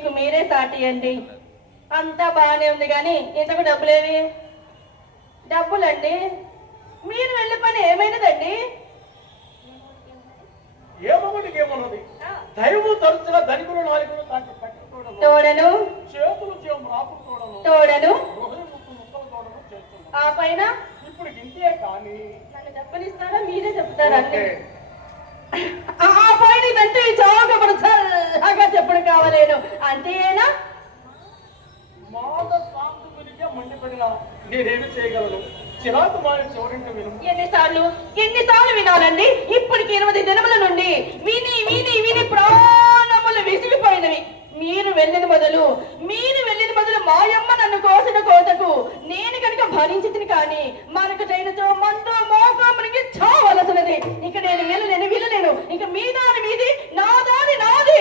మీకు మీరే సాటి అండి. అంతా బాగానే ఉంది కానీ ఇంతకు డబ్బులేవి? డబ్బులండి. మీరు వెళ్ళే పని ఏమైనదండి? ఏమొకటికి ఏమన్నది? దైవం తరచుగా ధనికులు నాలుగులు తాకి పట్టుకోవడం, తోడను చేతులు చేయం రాకపోవడం, తోడను హృదయం ముక్కలు తోడడం చేస్తున్నాం. ఆ పైన ఇప్పుడు ఇంతే కానీ నన్ను చెప్పనిస్తారా మీరే చెప్తారా? ఆ పైన ఇదంటే చల్లగా చెప్పడం కావాలేను అంతేనా? మాట సాంస్కృతికే మండిపడినా నేనేమి చేయగలను? చిరాకు మారి చివరింటి విను. ఎన్నిసార్లు వినాలండి? ఇప్పటికి 20 దినముల నుండి విని విని విని ప్రాణములు విసిగిపోయినవి. మీరు వెళ్ళిన మొదలు మాయమ్మ నన్ను కోసిన కోతకు నేను కనుక భరించింది కానీ మనకు చేయనతో మందు మోకమునికి చావలసినది. ఇక నేను వినలేను. ఇక మీ దాని మీది, నా దాని నాది.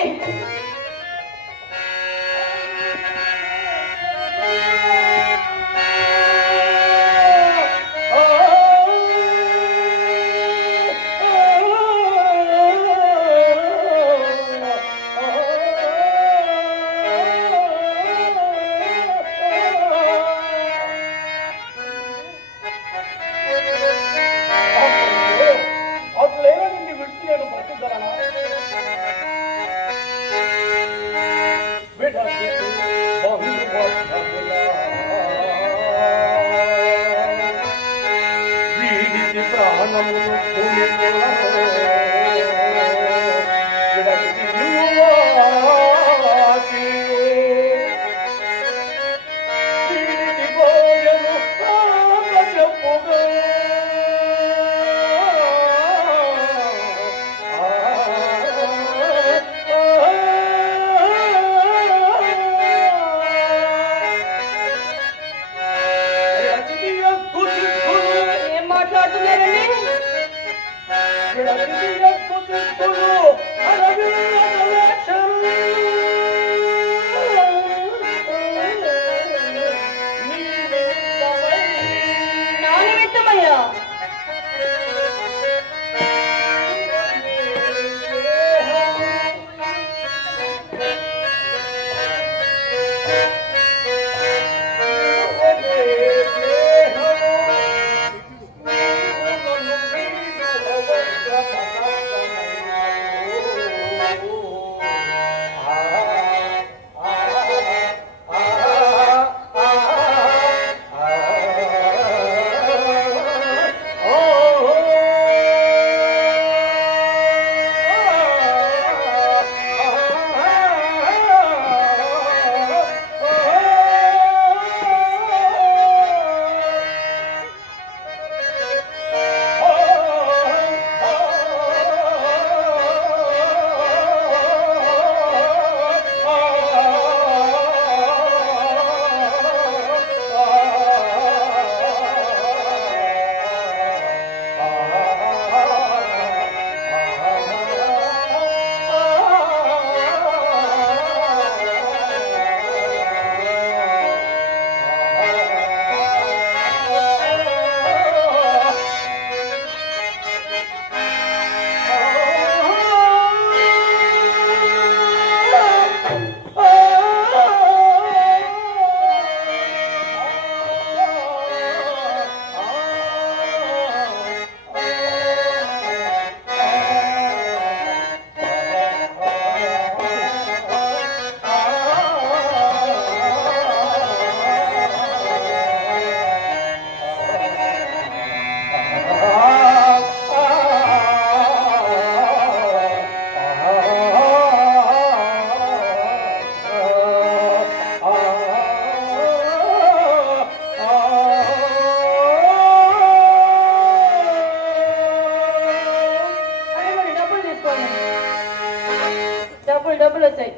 డబ్బులు వచ్చాయి.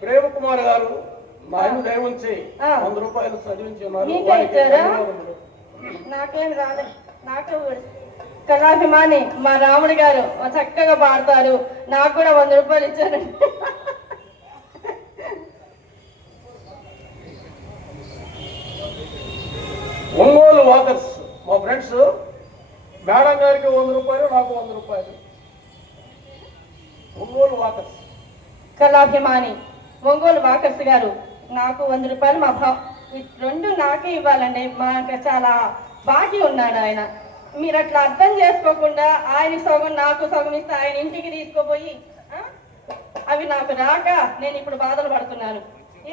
ప్రేమ కుమార్ గారు మా ఆయన దయవుంచి 100 రూపాయలు చదివించి ఉన్నారు. నాకేం రాలేదు. నాకు కళాభిమాని మా రాముడి గారు చక్కగా పాడతారు. నాకు కూడా 100 రూపాయలు ఇచ్చారు. ఒంగోలు వాకర్స్ మా ఫ్రెండ్స్, మేడం గారికి 100 రూపాయలు, నాకు 100 రూపాయలు. ఒంగోలు వాకర్స్ కళాభిమాని ఒంగోలు వాకర్స్ గారు నాకు 100 రూపాయలు మా ఈ రెండు నాకే ఇవ్వాలండి. మాకు చాలా బాకీ ఉన్నాడు ఆయన. మీరు అట్లా అర్థం చేసుకోకుండా ఆయన సగం నాకు సగం ఇస్తే ఆయన ఇంటికి తీసుకోపోయి అవి నాకు రాక నేను ఇప్పుడు బాధలు పడుతున్నాను.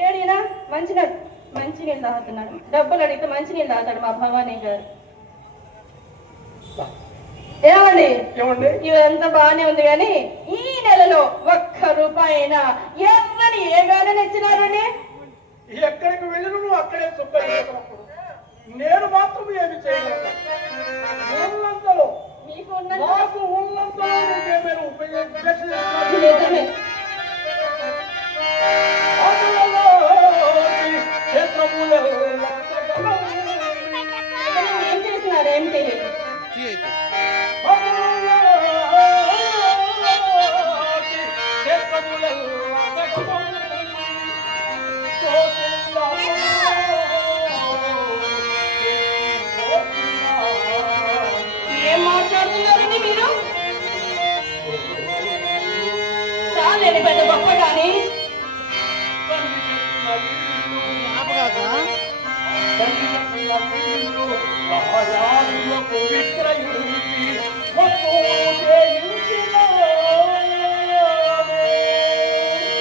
ఏడినా మంచినీళ్ళు తాగుతున్నాడు. డబ్బులు అడిగితే మంచినీళ్ళు తాగుతాడు మా భవానీ గారు. ఏమండి ఇదంతా బాగానే ఉంది కానీ ఈ నెలలో 1 రూపాయి అయినా ఎట్లని ఏ గానే ఇచ్చినారండి? ఎక్కడికి వెళ్ళిన నువ్వు అక్కడే సుఖపడిపోతున్నప్పుడు నేను మాత్రం ఏమి చేయలేదు. ఉన్నంతలో మీకు నాకు ఉన్నంతలో నీకేమైనా నిజమే. ఏం చేస్తున్నారు ఏంటి? ఏం మాట్లాడుతున్నారండి మీరు? చాలండి పెద్ద గొప్ప కానీ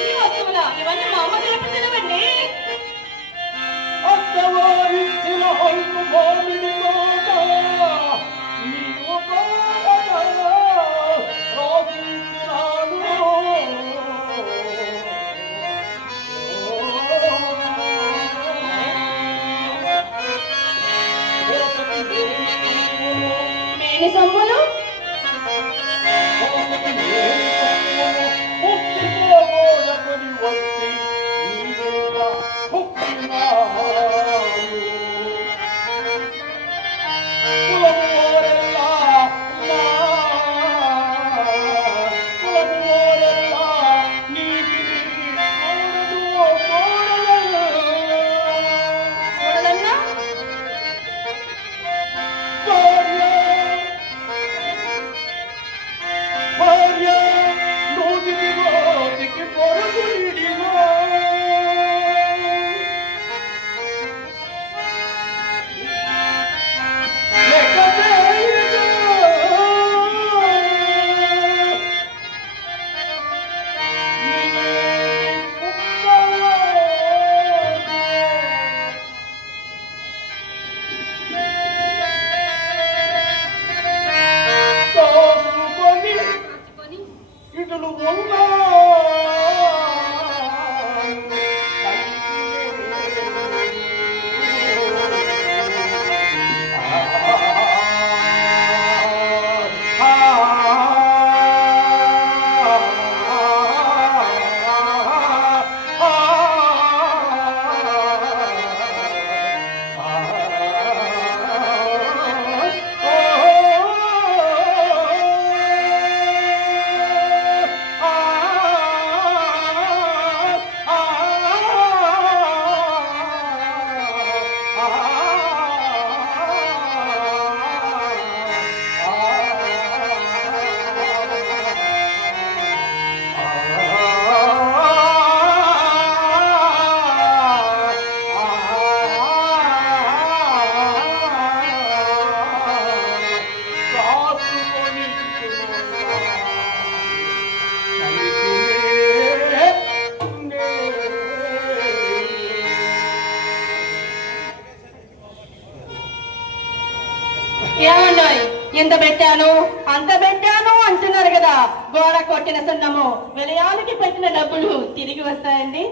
ఈ వస్తువులా? ఇవన్నీ మా అమ్మ చేపించినవండి. మేని సొమ్ములు చూడలన్నా ఏమన్నాయి? ఎంత పెట్టాను అంత పెట్టాను అంటున్నారు కదా. గోడ కొట్టిన సున్నము విలయాలకి పెట్టిన డబ్బులు తిరిగి వస్తాయండి.